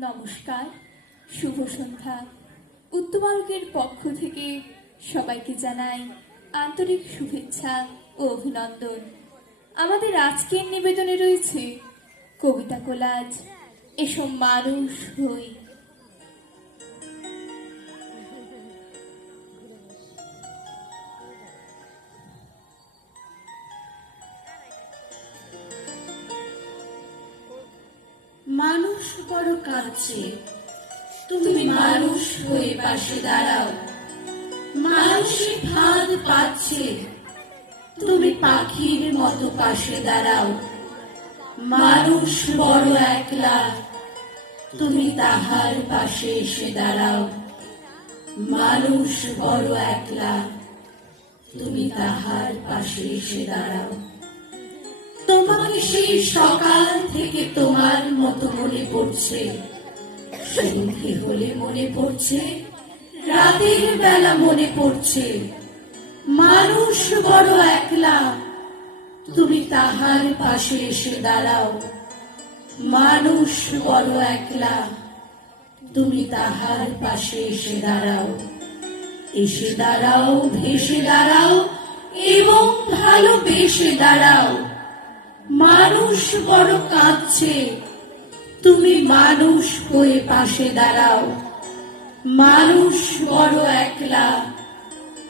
নমস্কার, শুভ সন্ধ্যা। উত্তমালকের পক্ষ থেকে সবাইকে জানাই আন্তরিক শুভেচ্ছা ও অভিনন্দন। আমাদের আজকের নিবেদনে রয়েছে কবিতা কোলাজ, এসব মানুষ হই। মানুষ বড় কাঁদছে। তুমি মানুষ হয়ে পাশে দাঁড়াও। মানুষই ফাঁদ পাচ্ছে। তুমি পাখির মতো পাশে দাঁড়াও। মানুষ বড় একলা। তুমি তাহার পাশে এসে দাঁড়াও। মানুষ বড় একলা। তুমি তাহার পাশে এসে দাঁড়াও। তোমাকে সেই সকাল থেকে তোমার মতো মনে পড়ছে। সন্ধে হলে মনে পড়ছে, রাতের বেলা মনে পড়ছে। মানুষ বড় একলা, তুমি তাহার পাশে এসে দাঁড়াও। মানুষ বড় একলা, তুমি তাহার পাশে এসে দাঁড়াও। এসে দাঁড়াও, ভেসে দাঁড়াও এবং ভালোবেসে দাঁড়াও। মানুষ বড় কাঁদছে। তুমি মানুষ হয়ে পাশে দাঁড়াও। মানুষ বড় একলা।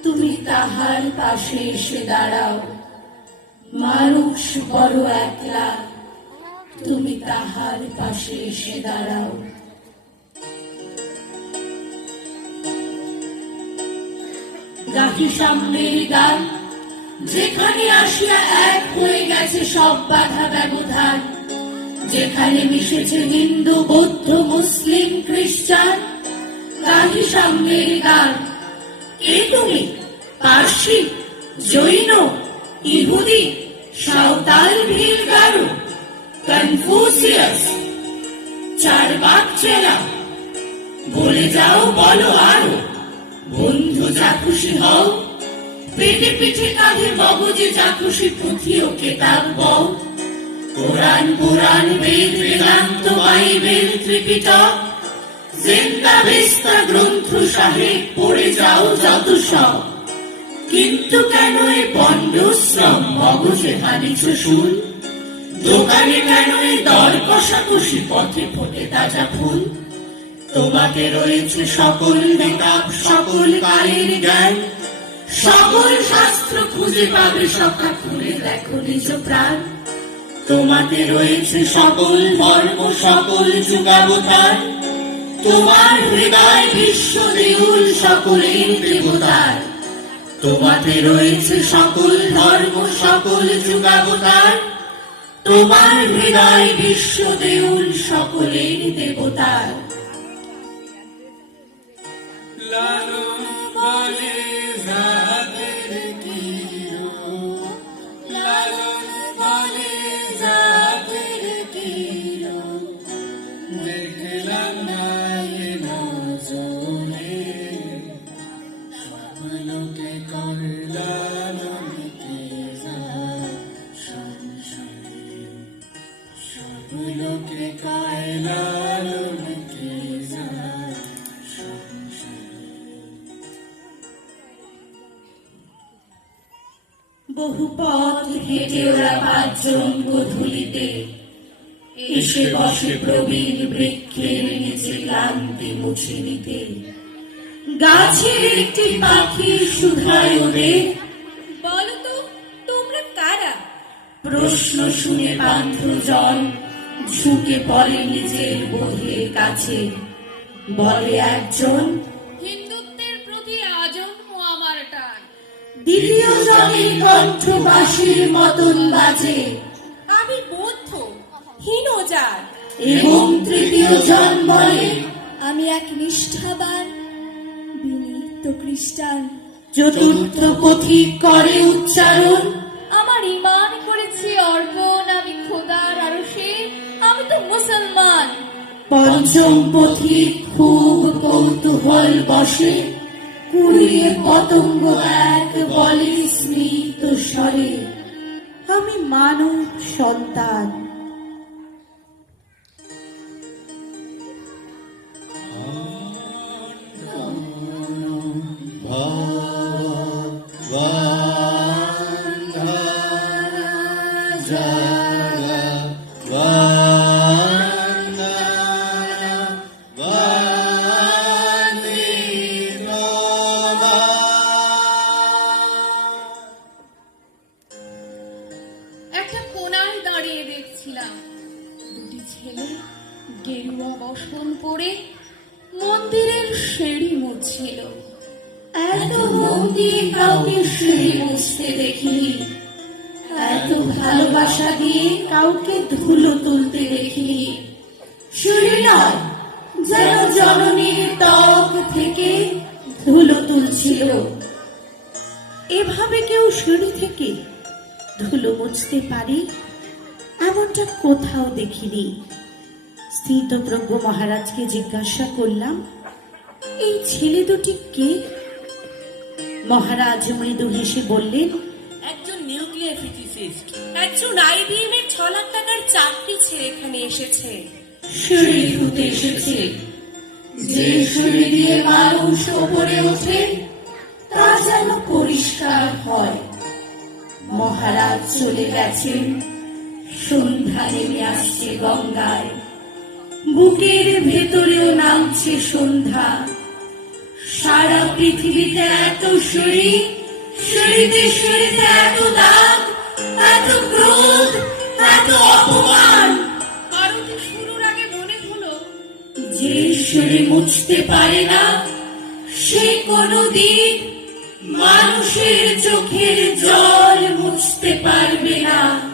তুমি তাহার পাশে এসে দাঁড়াও। মানুষ বড় একলা। তুমি তাহার পাশে এসে দাঁড়াও। গাহি সামনের গান। যেখানে আসিয়া এক হয়ে গেছে সব বাধা ব্যবধান। যেখানে মিশেছে হিন্দু, বৌদ্ধ, মুসলিম, খ্রিস্টান গাহি সামনের গান। কে তুমি? পার্সি, জৈন, ইহুদি, সাঁওতাল, ভিল গারু, কনফুসিয়াস, চার বাক চেনা বলে যাও, বলো আরও। বন্ধু যা খুশি হও পেটে পিঠে কাঁধে মগজে যা খুশি পুঁথি ও কেতাব বও কোরআন পুরাণ বেদ, বেদান্ত, বাইবেল, ত্রিপিটক। জেন্দা গ্রন্থ, সাহেব, পড়ে যাও যত সব। কিন্তু কেন এ পণ্ডশ্রম মগজে হানিছ শুন? দোকানে কেন এ দর কষাকষি পথে ফোটে তাজা ফুল? তোমাকে রয়েছে সকল বেকাব সকল কালের জ্ঞান। সকল শাস্ত্র খুঁজে পাবে সখা খুলে দেখো নিজ প্রাণ। তোমাকে রয়েছে সকল ধর্ম, সকল যুগাবতার। তোমার হৃদয় বিশ্ব দেউল, সকলের দেবতার। তোমাতে রয়েছে সকল ধর্ম, সকল যুগাবতার। তোমার হৃদয় বিশ্ব দেউল, সকলের দেবতার। কায় লালন কে বহু পথ হেঁটে ওরা পাঁচজন গধূলিতে। এসে বসে প্রবীণ বৃক্ষের নিচে ক্লান্তি মুছে নিতে। গাছের একটি পাখি সুধায় ওদের বলো তোমরা কারা? প্রশ্ন শুনে পান্থজন ঝুঁকে পড়ে নিজের বোধের কাছে। বলে একজন হিন্দুত্বের প্রতি আজন্ম আমার টান। দ্বিতীয় জনের কণ্ঠবাসীর মতন বাজে। আমি বৌদ্ধ হীনজাত এবং তৃতীয় জন বলে আমি এক নিষ্ঠাবান বিনীত খ্রিস্টান চতুর্থ পথিক করে উচ্চারণ পঞ্চম পথিক খুব কৌতূহল বসে। কুড়িয়ে পতঙ্গ এক বলে স্মৃত স্বরে আমি মানব সন্তান। গেরুয়া বসন পরে মন্দিরের সিঁড়ি মুছছিল এত মন দিয়ে কাউকে সিঁড়ি মুছতে দেখিনি। এত ভালোবাসা দিয়ে কাউকে ধুলো তুলতে দেখিনি। সিঁড়ি নয়, যেন জননীর ত্বক থেকে ধুলো তুলছিল। এভাবে কেউ সিঁড়ি থেকে ধুলো মুছতে পারে, এমনটা কোথাও দেখিনি। স্থিতপ্রজ্ঞ মহারাজকে জিজ্ঞাসা করলাম এই ছেলে দুটি কে? মহারাজ মৃদু হেসে বললেন একজন নিউক্লিয়ার ফিজিসিস্ট। একজন আইবিএম এর ছ লাখ টাকার চাকরি ছেড়ে এখানে এসেছে। সিঁড়ি ধুতে এসেছে। যে দিয়ে মানুষ ওপরে ওঠে তা যেন পরিষ্কার হয়। মহারাজ চলে গেছেন। সন্ধ্যা নেমে আসছে গঙ্গায়। বুকের ভেতরেও নামছে সন্ধ্যা। সারা পৃথিবীতে এত সিঁড়ি সিঁড়িতে সিঁড়িতে এত দাগ, এত ক্রোধ, এত অপমান। শুরুর মনে যে ঈশ্বরে মুছতে পারে না, সে কোনদিন মানুষের চোখের জল মুছতে পারবে না।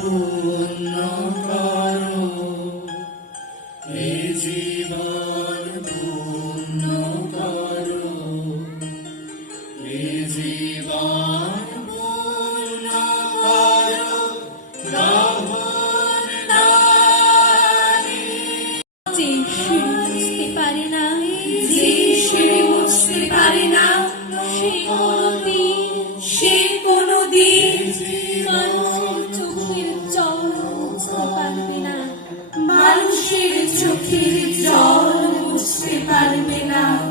পূর্ণ চোখে জল বুঝতে পারবে না।